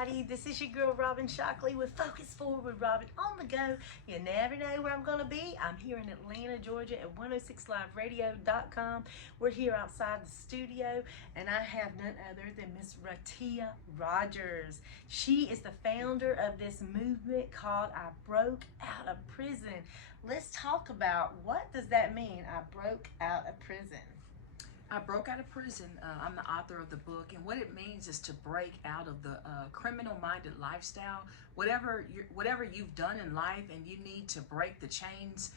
everybody. This is your girl, Robin Shockley with Focus Forward with Robin on the go. You never know where I'm going to be. I'm here in Atlanta, Georgia at 106liveradio.com. We're here outside the studio, and I have none other than Miss Raittia Rogers. She is the founder of this movement called I Broke Out of Prison. Let's talk about what does that mean, I broke out of prison. I broke out of prison. I'm the author of the book, and what it means is to break out of the criminal-minded lifestyle. Whatever you've done in life, and you need to break the chains.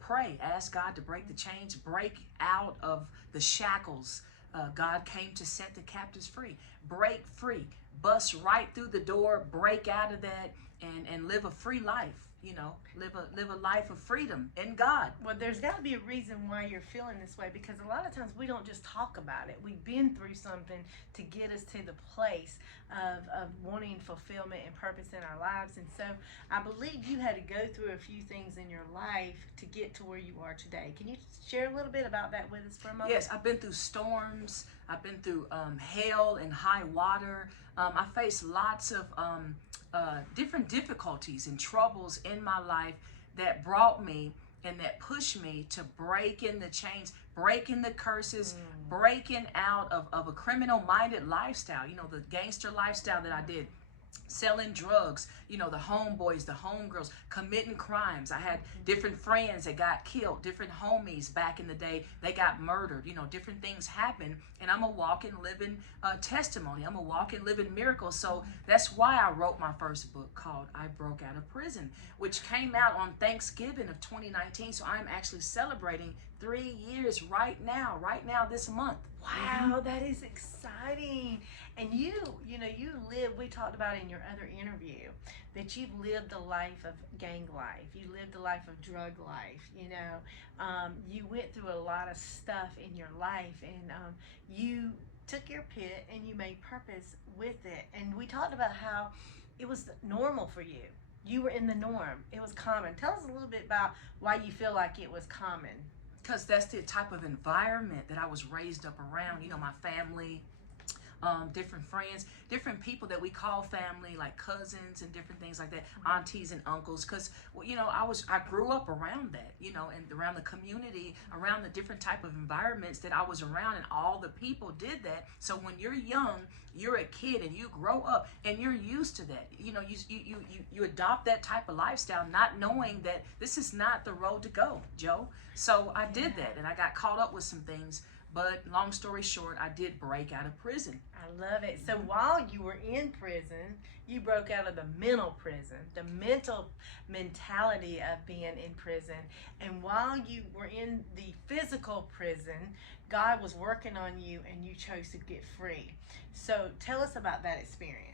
Pray, ask God to break the chains, break out of the shackles. God came to set the captives free. Break free, bust right through the door, break out of that, and live a free life. You know, live a life of freedom in God. Well, there's got to be a reason why you're feeling this way, because a lot of times we don't just talk about it. We've been through something to get us to the place of wanting fulfillment and purpose in our lives. And so I believe you had to go through a few things in your life to get to where you are today. Can you share a little bit about that with us for a moment? Yes, I've been through storms. I've been through hell and high water. I faced lots of different difficulties and troubles in my life that brought me and that pushed me to break in the chains, breaking the curses, breaking out of a criminal-minded lifestyle, you know, the gangster lifestyle that I did. Selling drugs, you know, the homeboys, the homegirls, committing crimes. I had different friends that got killed, different homies back in the day, they got murdered. You know, different things happen, and I'm a walking, living testimony. I'm a walking, living miracle. So that's why I wrote my first book called I Broke Out of Prison, which came out on Thanksgiving of 2019. So I'm actually celebrating 3 years right now this month. Wow, that is exciting. And you live, we talked about in your other interview, that you've lived a life of gang life. You lived a life of drug life, you know. You went through a lot of stuff in your life, and you took your pit and you made purpose with it. And we talked about how it was normal for you. You were in the norm. It was common. Tell us a little bit about why you feel like it was common. Because that's the type of environment that I was raised up around. You know, my family, different friends, different people that we call family, like cousins and different things like that, aunties and uncles. Because, well, you know, I grew up around that, you know, and around the community, around the different type of environments that I was around, and all the people did that. So when you're young, you're a kid and you grow up and you're used to that. You know, you adopt that type of lifestyle, not knowing that this is not the road to go, Joe. So I did that, and I got caught up with some things. But long story short, I did break out of prison. I love it. So while you were in prison, you broke out of the mental prison, the mental mentality of being in prison. And while you were in the physical prison, God was working on you and you chose to get free. So tell us about that experience.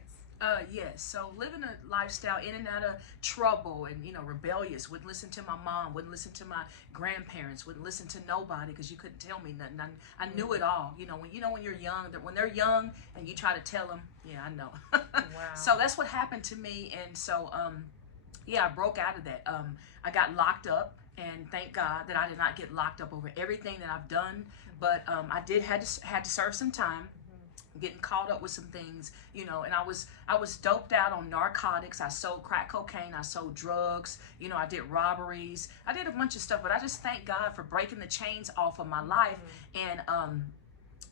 Yes. So living a lifestyle in and out of trouble and, you know, rebellious, wouldn't listen to my mom, wouldn't listen to my grandparents, wouldn't listen to nobody because you couldn't tell me nothing. I knew it all. You know, when you're young, when they're young and you try to tell them, yeah, I know. Wow. So that's what happened to me. And so, yeah, I broke out of that. I got locked up, and thank God that I did not get locked up over everything that I've done. But I had to serve some time. Getting caught up with some things, you know, and I was doped out on narcotics. I sold crack cocaine, I sold drugs, you know, I did robberies, I did a bunch of stuff. But I just thank God for breaking the chains off of my life, and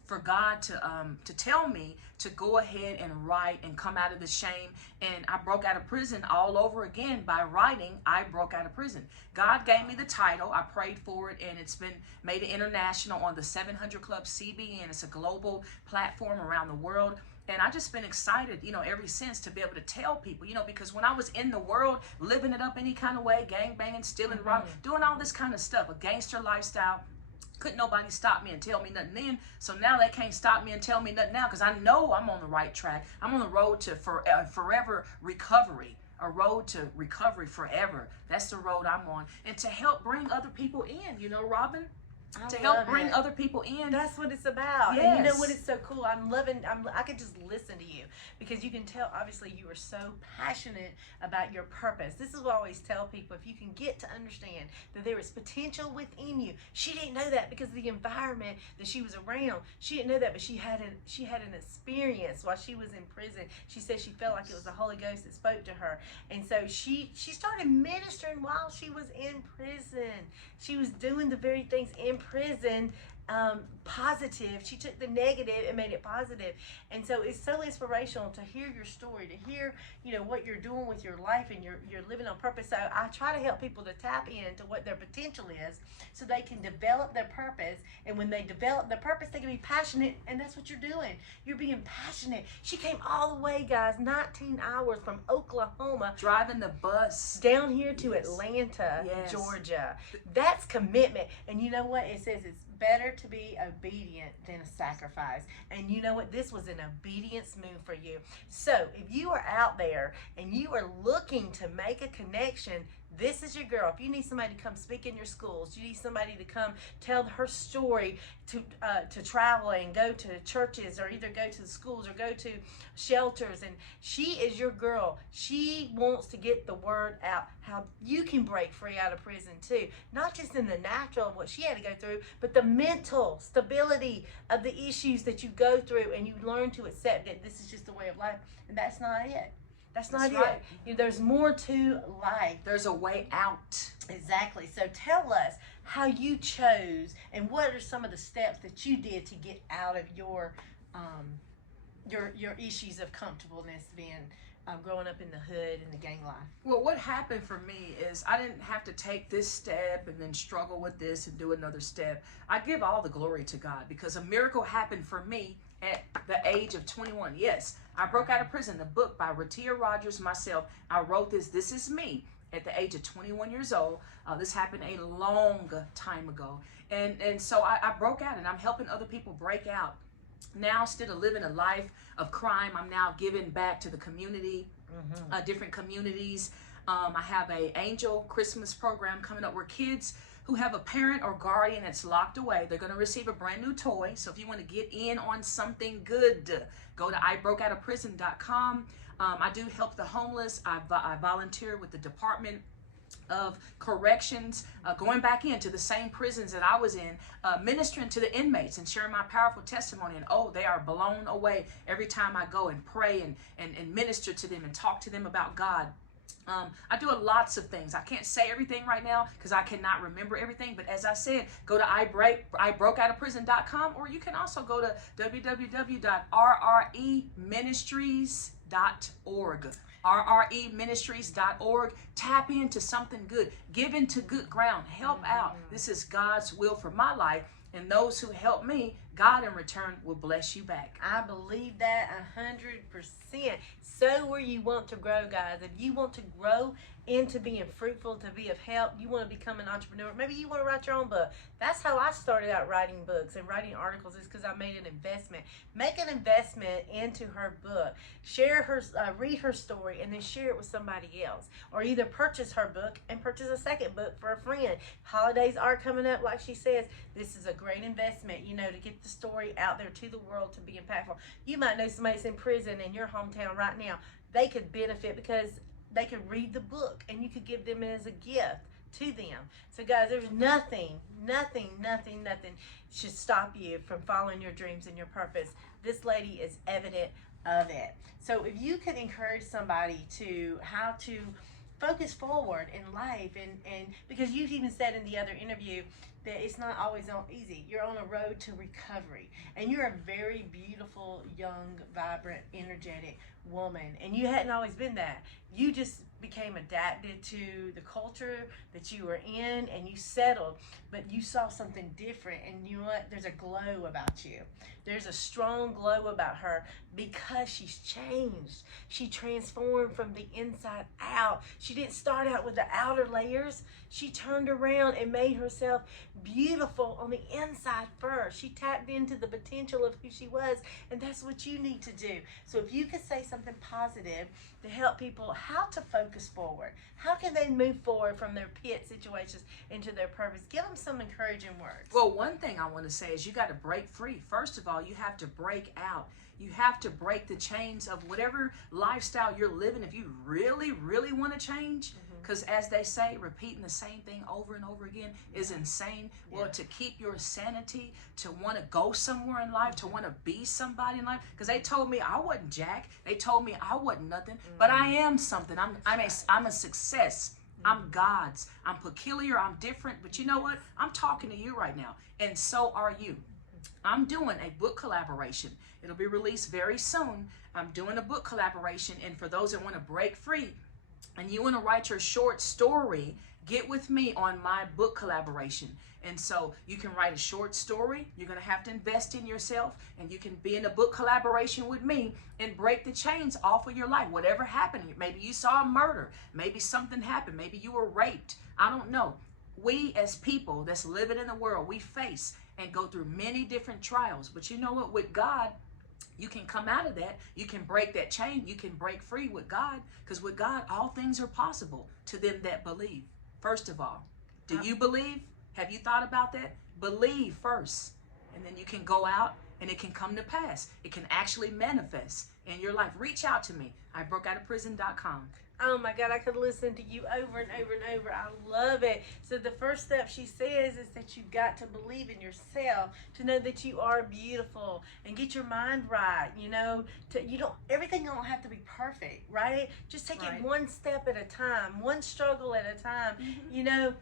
for God to tell me to go ahead and write and come out of the shame. And I broke out of prison all over again by writing I Broke Out of Prison. God gave me the title, I prayed for it, and it's been made international on the 700 Club CBN. It's a global platform around the world. And I just been excited, you know, ever since, to be able to tell people, you know, because when I was in the world, living it up any kind of way, gang banging, stealing, robbing, doing all this kind of stuff, a gangster lifestyle, couldn't nobody stop me and tell me nothing then. So now they can't stop me and tell me nothing now, because I know I'm on the right track. I'm on the road to forever recovery, a road to recovery forever. That's the road I'm on. And to help bring other people in, you know, Robin. to help love bring it. other people in. That's what it's about. Yes. And you know what? It's so cool. I could just listen to you because you can tell, obviously, you are so passionate about your purpose. This is what I always tell people. If you can get to understand that there is potential within you. She didn't know that because of the environment that she was around. She didn't know that, but she had an experience while she was in prison. She said she felt like it was the Holy Ghost that spoke to her. And so she started ministering while she was in prison. She was doing the very things in prison, positive. She took the negative and made it positive. And so it's so inspirational to hear your story, to hear, you know, what you're doing with your life, and you're living on purpose. So I try to help people to tap into what their potential is so they can develop their purpose. And when they develop their purpose, they can be passionate, and that's what you're doing. You're being passionate. She came all the way, guys, 19 hours from Oklahoma, driving the bus down here to Atlanta, Georgia. That's commitment. And you know what? It says it's better to be obedient than a sacrifice. And you know what? This was an obedience move for you. So if you are out there and you are looking to make a connection, this is your girl. If you need somebody to come speak in your schools, you need somebody to come tell her story, to travel and go to churches, or either go to the schools or go to shelters, and she is your girl. She wants to get the word out how you can break free out of prison too, not just in the natural of what she had to go through, but the mental stability of the issues that you go through, and you learn to accept that this is just the way of life, and that's not it. That's not right. it. You know, there's more to life. There's a way out. Exactly. So tell us how you chose, and what are some of the steps that you did to get out of your issues of comfortableness being growing up in the hood and the gang life. Well, what happened for me is I didn't have to take this step and then struggle with this and do another step. I give all the glory to God because a miracle happened for me at the age of 21. Yes, I broke out of prison. The book by Raittia Rogers myself, I wrote this. This is me at the age of 21 years old. This happened a long time ago. And so I broke out, and I'm helping other people break out. Now, instead of living a life of crime, I'm now giving back to the community, different communities. I have a Angel Christmas program coming up where kids who have a parent or guardian that's locked away, they're going to receive a brand new toy. So if you want to get in on something good, go to ibrokeoutofprison.com. I do help the homeless. I volunteer with the Department of Corrections, going back into the same prisons that I was in, ministering to the inmates and sharing my powerful testimony. And oh, they are blown away every time I go and pray and minister to them and talk to them about God. I do lots of things. I can't say everything right now because I cannot remember everything. But as I said, go to ibrokeoutofprison.com, or you can also go to www.rreministries.org. rreministries.org. Tap into something good. Give into good ground. Help out. This is God's will for my life. And those who help me, God in return will bless you back. I believe that 100%. So where you want to grow, guys. If you want to grow into being fruitful, to be of help, you want to become an entrepreneur. Maybe you want to write your own book. That's how I started out writing books and writing articles, is because I made an investment. Make an investment into her book. Share her, read her story, and then share it with somebody else. Or either purchase her book and purchase a second book for a friend. Holidays are coming up, like she says. This is a great investment, you know, to get the story out there to the world, to be impactful. You might know somebody that's in prison in your hometown right now. They could benefit because they could read the book, and you could give them as a gift to them. So guys, there's nothing should stop you from following your dreams and your purpose. This lady is evident of it. So if you could encourage somebody to how to focus forward in life, and because you've even said in the other interview that it's not always easy. You're on a road to recovery, and you're a very beautiful, young, vibrant, energetic woman, and you hadn't always been that. You just became adapted to the culture that you were in, and you settled, but you saw something different, and you know what? There's a glow about you. There's a strong glow about her because she's changed. She transformed from the inside out. She didn't start out with the outer layers. She turned around and made herself beautiful on the inside first. She tapped into the potential of who she was, and that's what you need to do. So if you could say something positive to help people how to focus forward. How can they move forward from their pit situations into their purpose? Give them some encouraging words. Well, one thing I want to say is you got to break free. First of all, you have to break out. You have to break the chains of whatever lifestyle you're living if you really, really want to change. Because as they say, repeating the same thing over and over again is insane. Well, to keep your sanity, to want to go somewhere in life, to want to be somebody in life. Because they told me I wasn't Jack. They told me I wasn't nothing. But I am something. I'm a success. I'm God's. I'm peculiar. I'm different. But you know what? I'm talking to you right now. And so are you. I'm doing a book collaboration. It'll be released very soon. I'm doing a book collaboration. And for those that want to break free and you want to write your short story, get with me on my book collaboration. And so you can write a short story. You're going to have to invest in yourself, and you can be in a book collaboration with me and break the chains off of your life. Whatever happened, maybe you saw a murder, maybe something happened, maybe you were raped. I don't know. We as people that's living in the world, we face and go through many different trials. But you know what? With God, you can come out of that. You can break that chain. You can break free with God, because with God, all things are possible to them that believe. First of all, do you believe? Have you thought about that? Believe first, and then you can go out and it can come to pass. It can actually manifest in your life. Reach out to me. IBrokeOutOfPrison.com. Oh my God, I could listen to you over and over and over. I love it. So the first step she says is that you've got to believe in yourself, to know that you are beautiful, and get your mind right. You know, everything don't have to be perfect, right? Just take it one step at a time, one struggle at a time. You know,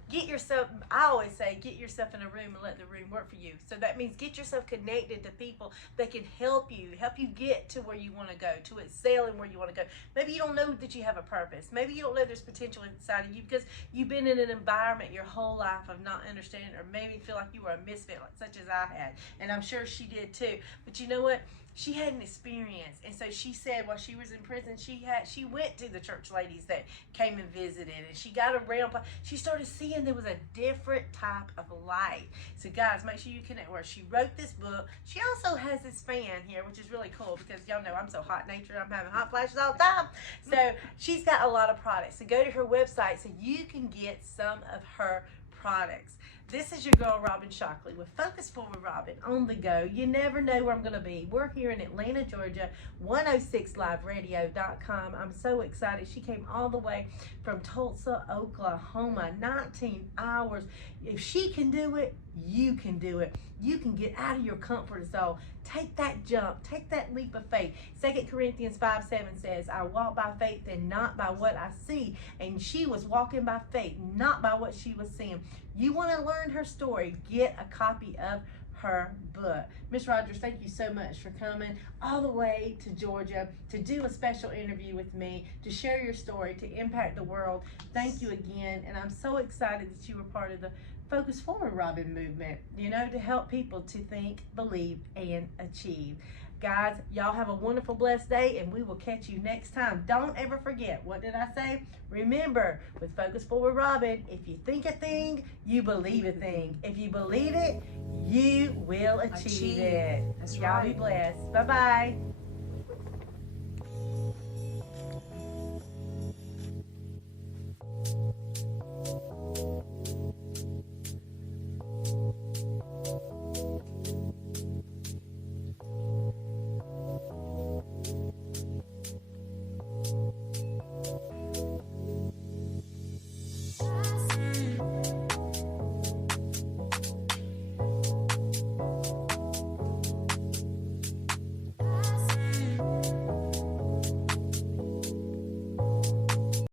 I always say, get yourself in a room and let the room work for you. So that means get yourself connected to people that can help you get to where you want to go, to excel in where you want to go. Maybe you don't know that you have a purpose. Maybe you don't know there's potential inside of you because you've been in an environment your whole life of not understanding, or maybe feel like you were a misfit, such as I had. And I'm sure she did too. But you know what? She had an experience, and so she said while she was in prison, she went to the church ladies that came and visited, and she got around. She started seeing there was a different type of light. So guys, make sure you connect with her. She wrote this book. She also has this fan here, which is really cool because y'all know I'm so hot natured. I'm having hot flashes all the time. So she's got a lot of products. So go to her website so you can get some of her products. This is your girl, Robin Shockley, with Focus Forward Robin on the go. You never know where I'm going to be. We're here in Atlanta, Georgia, 106liveradio.com. I'm so excited. She came all the way from Tulsa, Oklahoma, 19 hours. If she can do it, you can do it. You can get out of your comfort zone. Take that jump. Take that leap of faith. 2 Corinthians 5:7 says, I walk by faith and not by what I see. And she was walking by faith, not by what she was seeing. You want to learn her story, get a copy of her book. Miss Rogers, thank you so much for coming all the way to Georgia to do a special interview with me, to share your story, to impact the world. Thank you again. And I'm so excited that you were part of the Focus Forward Robin movement, you know, to help people to think, believe, and achieve. Guys, y'all have a wonderful, blessed day, and we will catch you next time. Don't ever forget, what did I say? Remember, with Focus Forward Robin, if you think a thing, you believe a thing. If you believe it, you will achieve it. That's y'all right. be blessed. Bye-bye.